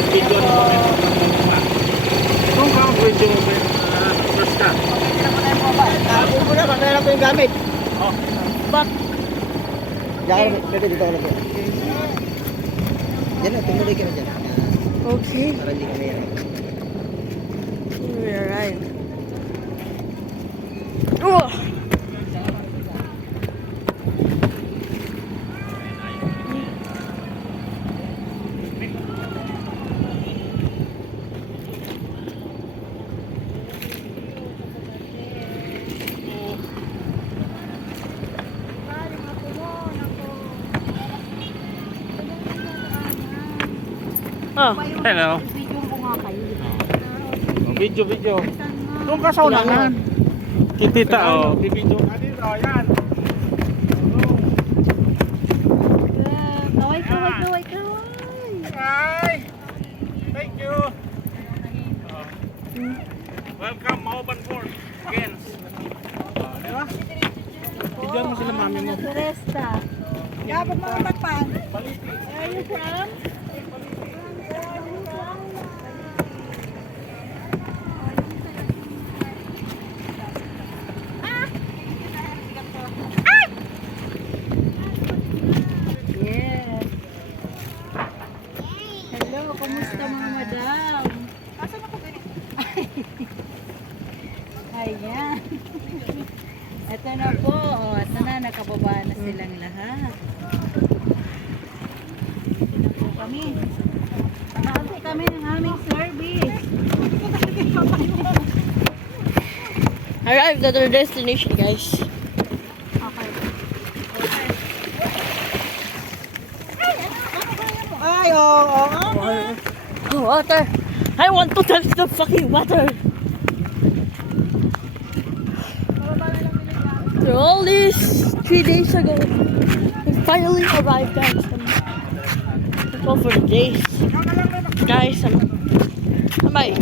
Video na po rin. Kung ka, video mo rin. First ka. Hindi na po tayo baba. Tapos mo na, matala lang po yung gamit. Oh. Back. Diyan, bebe, dito ka lang po. Diyan na, tumuloy ka na dyan. Okay. Para hindi kami yan. We arrived. Oh! Oh, Hello. Video, video. Doon ka sa unahan. Kitita, oh. Video ka dito, yan. kaway. Hi. Thank you. Welcome, Mauban Fort. Again. Di ba? Bigyan mo sila mami mo. Resta. Yeah, pag mga magpan. Where are you from? Yes. Hello, kumusta mga madam? Asan ako ganito? Ayan. Ito na po. Oh, ito na, nakababa na silang lahat. Ito na po kami. Nakauwi kami ng aming service. Arrived at our destination, guys. Ay, oo. Water. I want to touch the fucking water. After all this 3 days ago, we finally arrived, guys. That's all for the days. Guys, bye.